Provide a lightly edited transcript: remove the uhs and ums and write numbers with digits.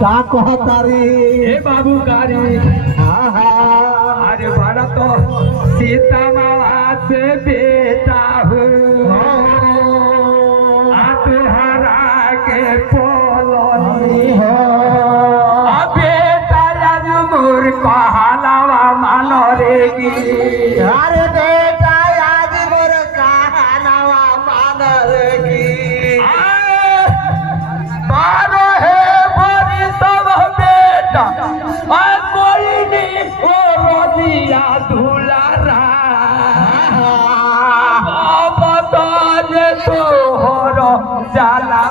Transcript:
का कहतारी हे बाबू कारी अरे बड़ा तो सीता माँ से बेटा हो तुहरा के पोलोनी हो बेटा आज मोर कहलावा मानो रेगी अरे बेटा आज मोर कहलावा मानो रेगी बारो है बड़ी सब बेटा आज मोरी ओ रोदिया धुलारा जाला